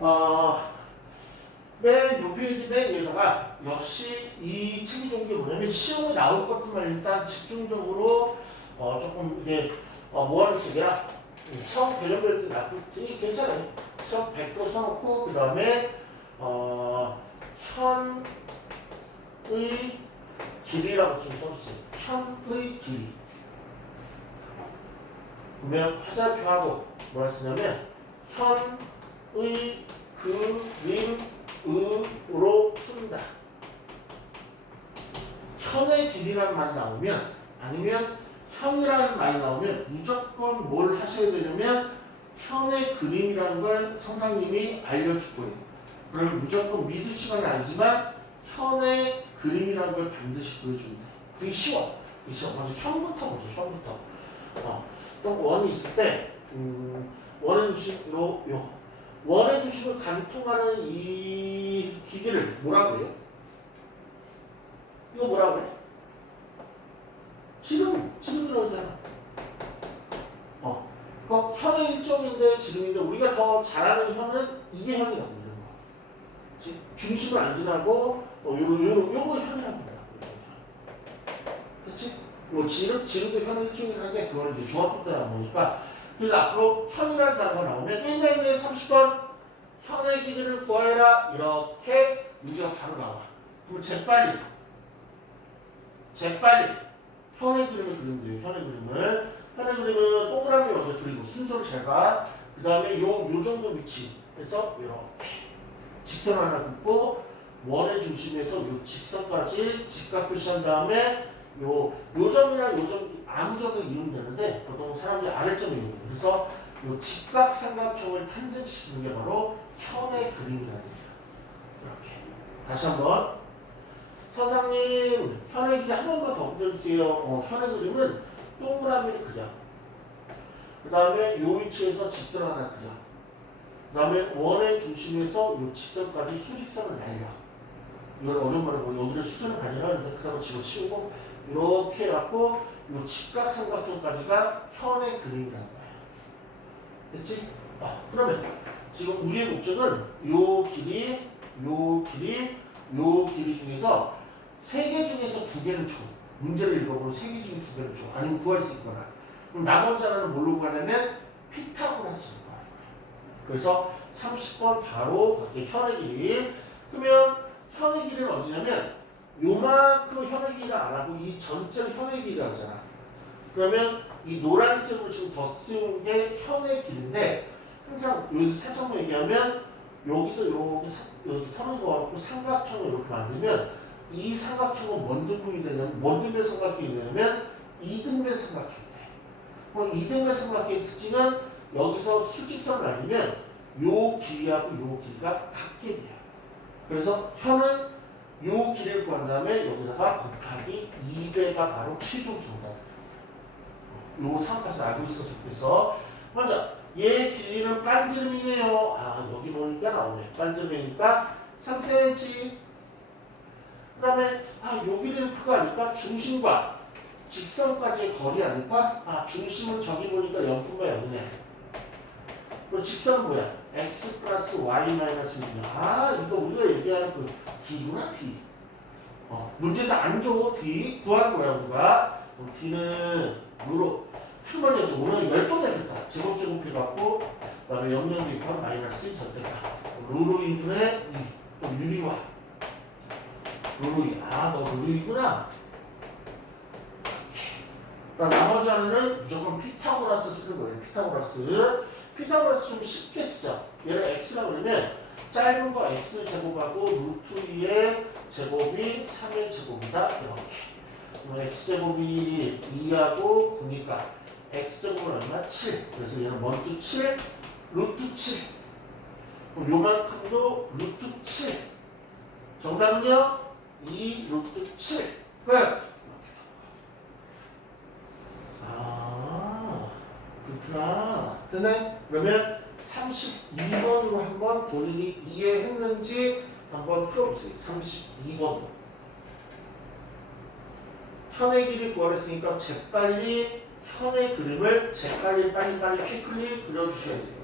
어, 맨 옆에 맨 위에다가 역시 이 책이 좋은 게 뭐냐면 시험에 나올 것들만 일단 집중적으로 어, 조금 이게 어, 모아놓은 책이라 음, 처음 개념될 때때 괜찮아요. 시험 100도 써놓고 그 다음에 어, 현의 길이라고 좀 써주세요. 현의 길이. 그러면 화살표하고 뭐라 쓰냐면 현의 그림 으로 푼다. 현의 길이라는 말이 나오면 아니면 현이라는 말이 나오면 무조건 뭘 하셔야 되냐면 현의 그림이라는 걸 선생님이 알려줄 거예요. 그러면 무조건 미술 시간은 아니지만 현의 그림이라는 걸 반드시 보여줍니다. 그게 쉬워. 그게 쉬워. 먼저 현부터 보죠. 현부터. 어. 또 원이 있을 때 음, 주식 요, 요. 원의 중심을 관통하는 이 기계를 뭐라고 해요? 이거 뭐라고 해? 지름, 지름 들어오잖아. 어, 그 현의 일종인데 지름인데 우리가 더 잘하는 현은 이게 현이라고 이런 거. 지- 중심을 안 지나고 어, 요런 요런 요거 현이라고 합니다. 그렇지? 뭐 지름, 지름도 현 일종이라는 그걸 이제 중학교 때 나오니까 그래서 앞으로 현이라는 단어가 나오면 1년에 30번 현의 길이를 구하여라 이렇게 문제가 바로 나와. 그러면 재빨리 재빨리 현의 그림을 그리면 돼요. 현의 그림을 현의 그림은 동그라미 먼저 그리고 순서를 제가 그 다음에 요, 요 정도 위치에서 이렇게 직선 하나 긋고 원의 중심에서 요 직선까지 직각 표시한 다음에 요, 요 점이랑 요 점, 아무 점을 이으면 되는데 보통 사람들이 아래점을 이용해요. 그래서 요 직각 삼각형을 탄생시키는 게 바로 현의 그림이라는 거예요. 이렇게. 다시 한번. 선생님, 현의 그림 한 번만 더 그려주세요. 어, 현의 그림은 동그라미를 그려. 그 다음에 요 위치에서 직선 하나 그려. 그 다음에 원의 중심에서 요 직선까지 수직선을 날려. 이걸 어려운 말로 뭐 여기를 수선을 가려는데 그다음에 집어치우고 이렇게 해갖고 요 직각 삼각형까지가 현의 그림이라는 거예요. 됐지? 아, 그러면 지금 우리의 목적은 요 길이, 요 길이, 요 길이 중에서 세 개 중에서 두 개는 줘. 문제를 읽어보면 세 개 중에 두 개는 줘. 아니면 구할 수 있거나. 그럼 나머지 하나는 뭘로 구하냐면 피타고라스로 구하는 거예요. 그래서 30번 바로 현의 길이. 그러면 현의 길이는 어디냐면 요만큼 현의 길이를 안 하고 이 전체를 현의 길이라고 하잖아. 그러면 이 노란색으로 지금 더 쓰는 게 현의 길인데 항상 여기서 살짝만 얘기하면 여기서 이렇게 사- 여기 선을 그어갖고 삼각형을 이렇게 만들면 이 삼각형은 뭔 등분이 되냐면 뭔 등변 삼각형이 되냐면 이등변 삼각형이 돼. 그럼 이등변 삼각형의 특징은 여기서 수직선을 아니면 요 길이하고 요 길이가 같게 돼요. 그래서 현은 요 길이를 구한 다음에 여기다가 곱하기 2배가 바로 최종 정답이에요. 요거 삼각까지 알고 있어 좋겠어. 먼저 얘 길이는 반지름이네요. 아 여기 보니까 나오네. 반지름이니까 3cm. 그 다음에 아요 길이는 크가 아니까 중심과 직선까지의 거리 아닐까? 아 중심은 저기 보니까 0분과 0이네. 그리고 직선은 뭐야? x 플러스 y 마이너스 1이야. 아 이거 우리가 얘기하는 그 d구나 d. 어, 문제에서 안 줘. d 구하는 거야 우리가. 그럼 d는 번에 좀 오늘 열번 해야겠다. 제곱 제곱 해 갖고 그다음에 0 0 대입한 마이너스 1 절대가 루루 2분의 2. 또 유리와 루루 2. 아, 너 루루 2구나. 그럼 나머지 하나는 무조건 피타고라스 쓰는 거예요. 피타고라스. 피타고라스 좀 쉽게 쓰자. 얘를 x라고 그러면 짧은 거 x 제곱하고 루트 2의 제곱이 3의 제곱이다. 이렇게. 그럼 x 제곱이 2하고 9니까 x 제곱은 얼마? 7. 그래서 얘는 먼트 7, 루트 7. 그럼 요만큼도 루트 7. 정답은요? 2 루트 7. 끝. 아, 그렇구나. 되네? 그러면 32번으로 한번 본인이 이해했는지 한번 풀어보세요. 32번. 현의 길이 구하랬으니까 재빨리 현의 그림을 재빨리 빨리빨리 퀵클리 그려주셔야 돼요.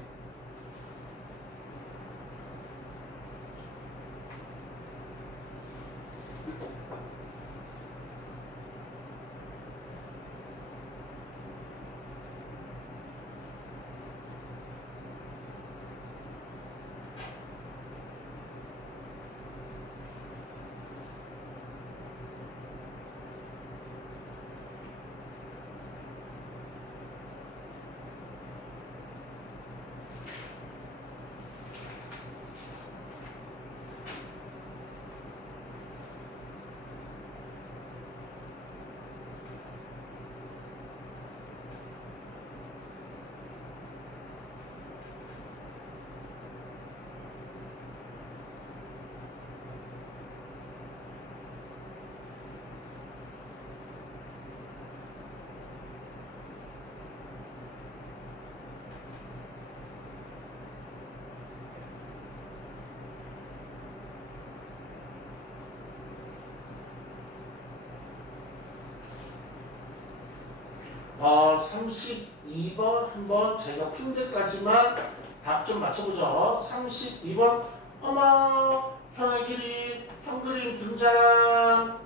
어, 32번 한번 제가 푼 데까지만 답 좀 맞춰보죠. 32번 어머 현의 길이 형 그림 등장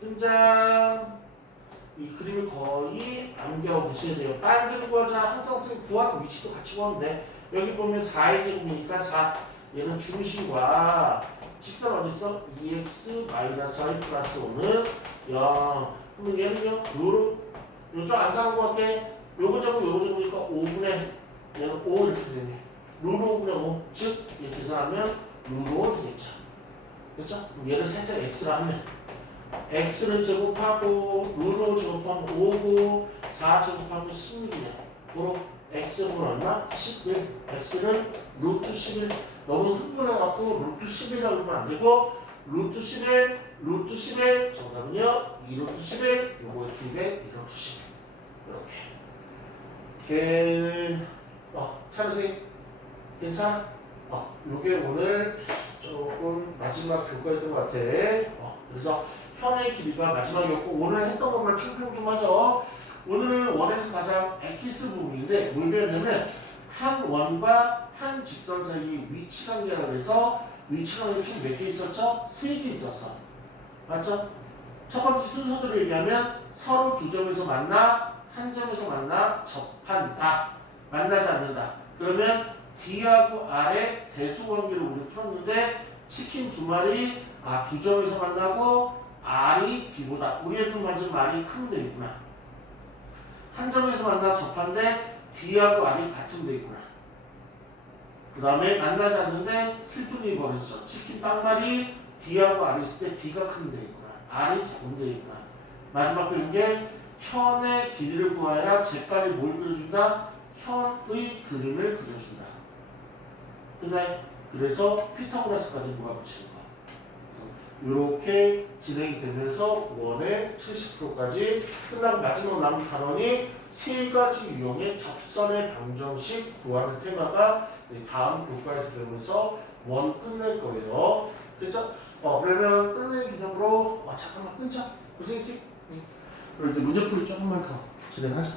등장 이 그림을 거의 암기하고 보셔야 돼요. 빨간 구하자 항상 선생님 구하는 위치도 같이 구하는데 여기 보면 4의 제곱이니까 4 얘는 중심과 직선 어디 있어? 2x 마이너스 y 플러스 5는 0 그러면 얘는요 요로 요쪽 안 사는 거 같게 요거 제곱 요거 제곱이니까 5분의 얘는 5 이렇게 되네. 루트 5분의 5 즉 이렇게 계산하면 루트 5 되겠죠. 그렇죠? 그럼 얘를 살짝 x라 하면 x를 제곱하고 5 제곱하면 5고 4 제곱하면 16이네. 그럼 x제곱은 얼마? 11 x는 루트 11 너무 흥분해갖고 루트 11이라고 하면 안 되고 루트 11 루트 11 정답은요 2루트 11 요거의 2배 2루트 11 이렇게. 개... 어 찬우씨. 괜찮아? 어 요게 오늘 조금 마지막 교과였던 것 같아. 어 그래서 현의 길이가 마지막이었고 오늘 했던 것만 총평 좀 하죠. 오늘은 원에서 가장 엑기스 부분인데 뭘 배웠냐면 한 원과 한 직선 사이 위치 관계라고 해서 위치 관계 총몇 개 있었죠? 세 개 있었어. 맞죠? 첫 번째 순서대로 얘기하면 서로 두 점에서 만나 한 점에서 만나 접한다. 만나지 않는다. 그러면 D하고 R의 대수 관계를 우리 풀었는데 치킨 두 마리 아, 두 점에서 만나고 R이 D보다 우리의 돈 맞은 R이 크면 되겠구나. 한 점에서 만나 접한데 D하고 R이 같으면 되겠구나. 그 다음에 만나지 않는데 슬픈 일이 벌어지죠. 치킨 빵말이 D하고 R이 있을 때 D가 크면 되겠구나. R이 작으면 되겠구나. 마지막 배운 게 현의 길이를 구하여라 재빨리 뭘 그려준다? 현의 그림을 그려준다. 끝나요? 그래서 피타고라스까지 몰아붙이는 거야. 그래서 이렇게 진행이 되면서 원의 70%까지 끝나고 마지막 남은 단원이 세 가지 유형의 접선의 방정식 구하는 테마가 네, 다음 교과에서 배우면서 원 끝낼 거예요. 됐죠? 어 그러면 끝낼 기념으로 어, 잠깐만 끊자. 고생했지? 응. 그리고 이제 문제풀이 조금만 더 진행하자.